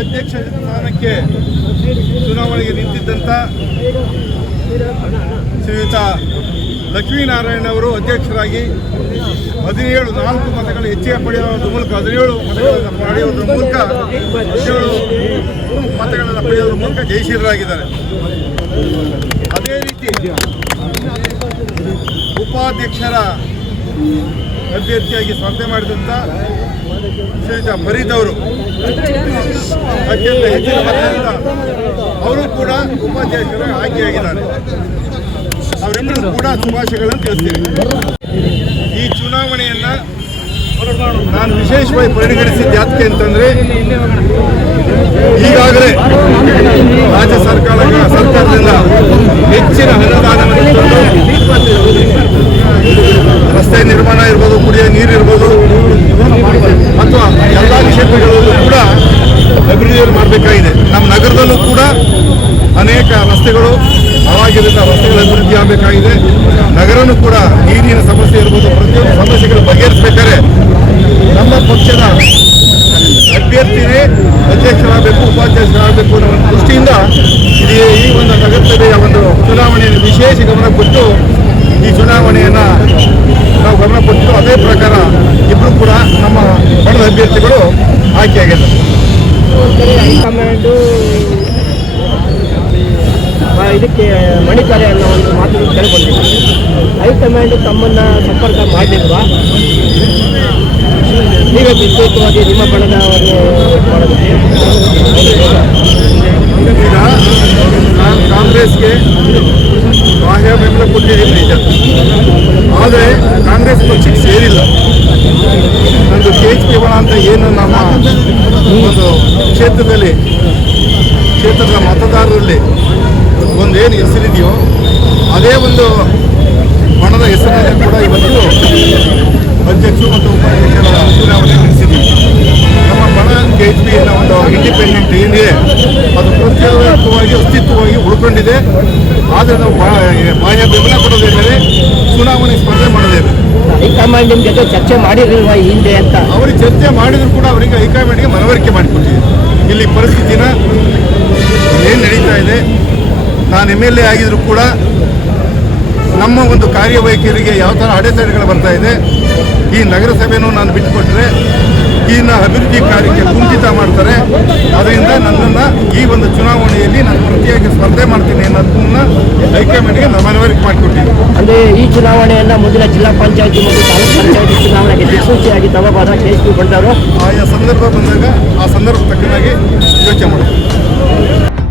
ಅಧ್ಯಕ್ಷ ಸ್ಥಾನಕ್ಕೆ ಚುನಾವಣೆಗೆ ನಿಂತಿದ್ದಂಥ ಶ್ರೀಯುತ ಲಕ್ಷ್ಮೀನಾರಾಯಣ ಅವರು ಅಧ್ಯಕ್ಷರಾಗಿ 4 ಮತಗಳು ಹೆಚ್ಚಿಗೆ ಪಡೆಯುವುದರ ಮೂಲಕ 17 ಮತಗಳನ್ನು ಪಡೆಯುವುದರ ಮೂಲಕ 17 ಮತಗಳನ್ನು ಪಡೆಯುವುದರ ಮೂಲಕ ಜಯಶೀಲರಾಗಿದ್ದಾರೆ. ಅದೇ ರೀತಿ ಉಪಾಧ್ಯಕ್ಷರ ಅಭ್ಯರ್ಥಿಯಾಗಿ ಸ್ಪರ್ಧೆ ಮಾಡಿದಂಥ ಶ್ರೀಯುತ ಫರೀದ್ ಅವರು ಅತ್ಯಂತ ಹೆಚ್ಚಿನ ಮತದಿಂದ ಅವರು ಕೂಡ ಉಪಾಧ್ಯಕ್ಷರಾಗಿ ಆಯ್ಕೆಯಾಗಿದ್ದಾರೆ. ಅವರಿಬ್ಬರು ಕೂಡ ಶುಭಾಶಯಗಳನ್ನು ತಿಳಿಸ್ತೀನಿ. ಈ ಚುನಾವಣೆಯನ್ನು ನಾನು ವಿಶೇಷವಾಗಿ ಪರಿಗಣಿಸಿದ್ದು ಯಾಕೆ ಅಂತಂದರೆ, ಈಗಾಗಲೇ ರಾಜ್ಯ ಸರ್ಕಾರದಿಂದ ಹೆಚ್ಚಿನ ಅನುದಾನವನ್ನು ತಂದು ರಸ್ತೆ ನಿರ್ಮಾಣ ಇರ್ಬೋದು, ಕುಡಿಯುವ ನೀರು ಇರ್ಬೋದು, ಅಥವಾ ಎಲ್ಲ ಕ್ಷೇತ್ರಗಳಲ್ಲೂ ಕೂಡ ಅಭಿವೃದ್ಧಿಯನ್ನು ಮಾಡಬೇಕಾಗಿದೆ. ನಮ್ಮ ನಗರದಲ್ಲೂ ಕೂಡ ಅನೇಕ ರಸ್ತೆಗಳು ಹಾಳಾಗಿದ್ದರಿಂದ ರಸ್ತೆಗಳ ಅಭಿವೃದ್ಧಿ ಆಗಬೇಕಾಗಿದೆ. ನಗರನೂ ಕೂಡ ನೀರಿನ ಸಮಸ್ಯೆ ಇರ್ಬೋದು, ಪ್ರತಿಯೊಂದು ಸಮಸ್ಯೆಗಳು ಬಗೆಹರಿಸಬೇಕಾದ್ರೆ ನಮ್ಮ ಪಕ್ಷದ ಅಭ್ಯರ್ಥಿನೇ ಅಧ್ಯಕ್ಷರಾಗಬೇಕು, ಉಪಾಧ್ಯಕ್ಷರಾಗಬೇಕು ಅನ್ನೋ ಒಂದು ದೃಷ್ಟಿಯಿಂದ ಈ ಒಂದು ನಗರಸಭೆಯ ಒಂದು ಚುನಾವಣೆಯನ್ನು ವಿಶೇಷ ಗಮನ ಕೊಟ್ಟು ಈ ಚುನಾವಣೆಯನ್ನು ನಾವು ಗಮನ ಕೊಟ್ಟು ಅದೇ ಪ್ರಕಾರ ಇಬ್ಬರು ಕೂಡ ನಮ್ಮ ಬಣದ ಅಭ್ಯರ್ಥಿಗಳು ಆಯ್ಕೆಯಾಗಿದ್ದಾರೆ. ಹೈಕಮಾಂಡು ಇದಕ್ಕೆ ಮಣಿತಾರೆ ಅನ್ನೋ ಒಂದು ಮಾತನ್ನು ಕೇಳಿಕೊಂಡಿದ್ದೀವಿ. ಹೈಕಮಾಂಡ್ ತಮ್ಮನ್ನು ಸಂಪರ್ಕ ಮಾಡಲಿಲ್ವಾ? ನೀವೇ ವಿಶೇಷವಾಗಿ ನಿಮ್ಮ ಬಣದವರು ಈಗ ನಾನು ಕಾಂಗ್ರೆಸ್ಗೆ ಬಾಹ್ಯ ಬೆಂಬಲ ಕೊಟ್ಟಿದ್ದೀನಿ ನಿಜ, ಆದರೆ ಕಾಂಗ್ರೆಸ್ ಪಕ್ಷಕ್ಕೆ ಸೇರಿಲ್ಲ. ನಂದು KHP ಬಣ ಅಂತ ಏನು ನಮ್ಮ ಒಂದು ಕ್ಷೇತ್ರದ ಮತದಾರರಲ್ಲಿ ಒಂದೇನು ಹೆಸರಿದೆಯೋ ಅದೇ ಒಂದು ಬಣದ ಹೆಸರನ್ನೇ ಕೂಡ ಇವತ್ತು ಅಧ್ಯಕ್ಷರು ಮತ್ತು ಉಪಾಧ್ಯಕ್ಷರ ಚುನಾವಣೆ ನಡೆಸಿದ್ದೀವಿ. ನಮ್ಮ ಬಣ KHP ಅನ್ನೋ ಒಂದು ಇಂಡಿಪೆಂಡೆಂಟ್ ಏನಿದೆ ಅದು ಪ್ರತ್ಯೇಕವಾಗಿ ಅಸ್ತಿತ್ವವಾಗಿ ಉಳ್ಕೊಂಡಿದೆ. ಆದರೆ ನಾವು ಬಾಹ್ಯ ಬೆಂಬಲ ಕೊಡೋದೇ ಮೇಲೆ ಚುನಾವಣೆ ಸ್ಪರ್ಧೆ ಮಾಡೋದೇ ಬೇರೆ. ಹೈಕಮಾಂಡ್ ನಿಮ್ಮ ಜೊತೆ ಚರ್ಚೆ ಮಾಡಿರಲಿಲ್ವಾ ಹಿಂದೆ ಅಂತ? ಅವರಿಗೆ ಚರ್ಚೆ ಮಾಡಿದ್ರು ಕೂಡ ಅವರಿಗೆ ಹೈಕಮಾಂಡ್ಗೆ ಮನವರಿಕೆ ಮಾಡಿಕೊಟ್ಟಿದೆ. ಇಲ್ಲಿ ಪರಿಸ್ಥಿತಿನ ಏನು ನಡೀತಾ ಇದೆ, ನಾನು MLA ಆಗಿದ್ರು ಕೂಡ ನಮ್ಮ ಒಂದು ಕಾರ್ಯವೈಖರಿಗೆ ಯಾವ ಥರ ಅಡೆತಡೆಗಳು ಬರ್ತಾ ಇದೆ, ಈ ನಗರಸಭೆನೂ ನಾನು ಬಿಟ್ಟುಕೊಟ್ರೆ ಇನ್ನು ಅಭಿವೃದ್ಧಿ ಕಾರ್ಯಕ್ಕೆ ಕುಂಠಿತ ಮಾಡ್ತಾರೆ. ಅದರಿಂದ ನನ್ನನ್ನು ಈ ಒಂದು ಚುನಾವಣೆಯಲ್ಲಿ ನಾನು ಪ್ರತಿಯಾಗಿ ಸ್ಪರ್ಧೆ ಮಾಡ್ತೀನಿ ಅನ್ನೋದನ್ನ ಹೈಕಮಾಂಡ್ಗೆ ಮನವರಿಕೆ ಮಾಡಿಕೊಟ್ಟಿದ್ದೀನಿ. ಅಂದರೆ ಈ ಚುನಾವಣೆಯನ್ನು ಮುಂದಿನ ಜಿಲ್ಲಾ ಪಂಚಾಯತಿ ಮತ್ತು ತಾಲೂಕು ಪಂಚಾಯತಿ ಚುನಾವಣೆಗೆ ದಿಕ್ಸೂಚಿಯಾಗಿ ತಗೋಬಾರ KHP ಬಂದವರು ಆಯಾ ಸಂದರ್ಭ ಬಂದಾಗ ಆ ಸಂದರ್ಭ ತಕ್ಕನಾಗಿ ಯೋಚನೆ ಮಾಡ್ತಾರೆ.